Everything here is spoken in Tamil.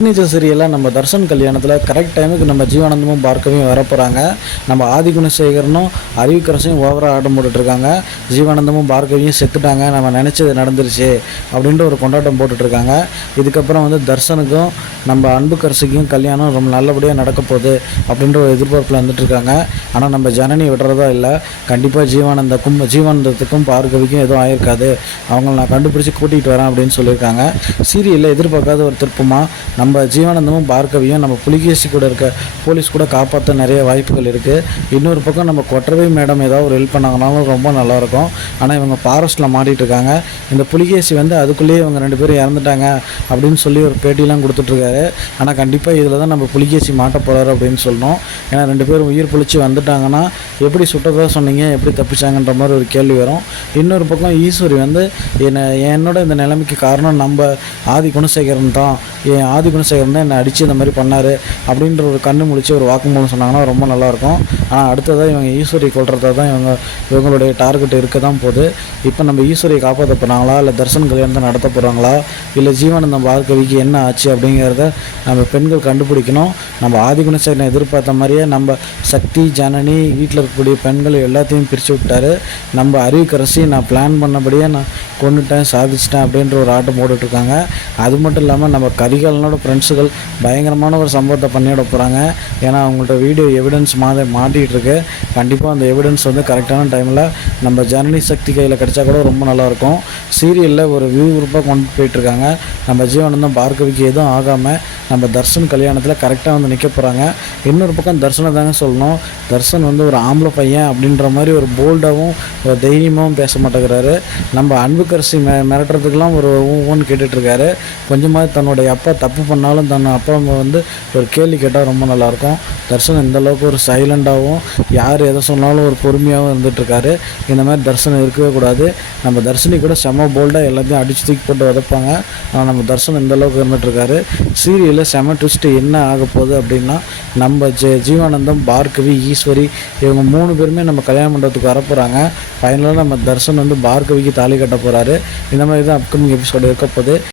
சிக்னேச்சர் சீரியலில் நம்ம தர்ஷன் கல்யாணத்தில் கரெக்ட் டைமுக்கு நம்ம ஜீவானந்தமும் பார்க்கவையும் வரப்போகிறாங்க. நம்ம ஆதிகுணசேகரனும் அறிவிக்கரசையும் ஓவராக ஆட்டம் போட்டுட்ருக்காங்க. ஜீவானந்தமும் பார்க்கவையும் செத்துட்டாங்க, நம்ம நினச்சது நடந்துருச்சு அப்படின்ற ஒரு கொண்டாட்டம் போட்டுட்ருக்காங்க. இதுக்கப்புறம் வந்து தர்ஷனுக்கும் நம்ம அன்புக்கரசிக்கும் கல்யாணம் ரொம்ப நல்லபடியாக நடக்க போகுது அப்படின்ற ஒரு எதிர்பார்ப்பில் வந்துட்டுருக்காங்க. ஆனால் நம்ம ஜனனி விடுறதா இல்லை. கண்டிப்பாக ஜீவானந்தத்துக்கும் பார்க்கவிக்கும் எதுவும் ஆயிருக்காது, அவங்கள நான் கண்டுபிடிச்சி கூட்டிகிட்டு வரேன் அப்படின்னு சொல்லியிருக்காங்க. சீரியலில் எதிர்பார்க்காத ஒரு திருப்பமாக நம்ம ஜீவானந்தமும் பார்க்கவியும் நம்ம புலிகேசி கூட இருக்க போலீஸ் கூட காப்பாற்ற நிறைய வாய்ப்புகள் இருக்குது. இன்னொரு பக்கம் நம்ம கொற்றவை மேடம் ஏதாவது ஒரு ஹெல்ப் பண்ணாங்கனாலும் ரொம்ப நல்லாயிருக்கும். ஆனால் இவங்க ஃபாரஸ்ட்டில் மாட்டிகிட்டு இருக்காங்க. இந்த புலிகேசி வந்து அதுக்குள்ளேயே இவங்க 2 பேரும் இறந்துட்டாங்க அப்படின்னு சொல்லி ஒரு பேட்டிலாம் கொடுத்துட்ருக்காரு. ஆனால் கண்டிப்பாக இதில் தான் நம்ம புலிகேசி மாட்ட போகிறாரு அப்படின்னு சொல்லணும். ஏன்னா 2 பேரும் உயிர் பிழைச்சி வந்துட்டாங்கன்னா எப்படி சுட்டதாக சொன்னீங்க, எப்படி தப்பிச்சாங்கன்ற மாதிரி ஒரு கேள்வி வரும். இன்னொரு பக்கம் ஈஸ்வரி வந்து என்னோட இந்த நிலைமைக்கு காரணம் நம்ம ஆதிகுணசேகரன் தான், என் ஆதிகுணசேகரன் தான் என்னை அடித்து இந்த மாதிரி பண்ணார் அப்படின்ற ஒரு கண்ணு முழிச்சு ஒரு வாக்குமூலம் சொன்னாங்கன்னா ரொம்ப நல்லாயிருக்கும். ஆனால் அடுத்ததாக இவங்க ஈஸ்வரி கொள்றதா தான் இவங்களுடைய டார்கெட் இருக்க தான் போகுது. இப்போ நம்ம ஈஸ்வரியை காப்பாற்ற போகிறாங்களா, இல்லை தர்ஷன் கல்யாணத்தை நடத்த போகிறாங்களா, இல்லை ஜீவானந்தம் பார்க்கவிக்கு என்ன ஆச்சு அப்படிங்கிறத நம்ம பெண்கள் கண்டுபிடிக்கணும். நம்ம ஆதிகுணசேகரனை எதிர்பார்த்த மாதிரியே நம்ம சக்தி ஜனனி வீட்டில் இருக்கக்கூடிய பெண்கள் எல்லாத்தையும் பிரித்து விட்டார். நம்ம அறிவிக்கரசி நான் பிளான் பண்ணபடியே நான் கொண்டுட்டேன், சாதிச்சிட்டேன் அப்படின்ற ஒரு ஆட்டம் போட்டுட்ருக்காங்க. அது மட்டும் இல்லாமல் நம்ம கரிகாலனோட ஃப்ரெண்ட்ஸுகள் பயங்கரமான ஒரு சம்பவத்தை பண்ணிவிட போகிறாங்க. ஏன்னா அவங்கள்ட்ட வீடியோ எவிடன்ஸ் மாட்டிகிட்டு இருக்கு. கண்டிப்பாக அந்த எவிடன்ஸ் வந்து கரெக்டான டைமில் நம்ம ஜனனி சக்தி கையில் கிடச்சா கூட ரொம்ப நல்லாயிருக்கும். சீரியலில் ஒரு விறுவிறுப்பாக கொண்டு போயிட்டுருக்காங்க. நம்ம ஜீவானந்தம் பார்க்கவிக்கு எதுவும் ஆகாமல் நம்ம தர்ஷன் கல்யாணத்தில் கரெக்டாக வந்து நிற்க போகிறாங்க. இன்னொரு பக்கம் தர்ஷனை தாங்க சொல்லணும். தர்ஷன் வந்து ஒரு ஆம்பளை பையன் அப்படின்ற மாதிரி ஒரு போல்டாகவும் ஒரு தைரியமாகவும் பேச மாட்டேங்கிறாரு. நம்ம அன்புக்கரசி மிரட்டுறதுக்கெல்லாம் ஒரு ஊன்னு கேட்டுட்ருக்காரு. கொஞ்சமாக தன்னுடைய அப்பா தப்பு பண்ணாலும் தன் அப்பா அம்மா வந்து ஒரு கேள்வி கேட்டால் ரொம்ப நல்லாயிருக்கும். தர்ஷன் இந்தளவுக்கு ஒரு சைலண்டாகவும் யார் எதை சொன்னாலும் ஒரு பொறுமையாகவும் இருந்துகிட்ருக்காரு. இந்த மாதிரி தர்ஷன் இருக்கவே கூடாது. நம்ம தர்ஷனி கூட செம போல்டாக எல்லாத்தையும் அடித்து தூக்கி போட்டு உதைப்பாங்க. ஆனால் நம்ம தர்ஷன் இந்தளவுக்கு இருந்துகிட்ருக்காரு. சீரியலில் செம ட்விஸ்ட்டு என்ன ஆக போகுது அப்படின்னா, நம்ம ஜீவானந்தம் பார்க்கவி ஈஸ்வரி இவங்க 3 பேருமே நம்ம கல்யாண மண்டபத்துக்கு வரப்போகிறாங்க. ஃபைனலாக நம்ம தர்ஷன் வந்து பார்க்கவிக்கு தாலி கட்ட போகிறாரு. இந்த மாதிரி தான் அப்கமிங் எபிசோடு இருக்க போகுது.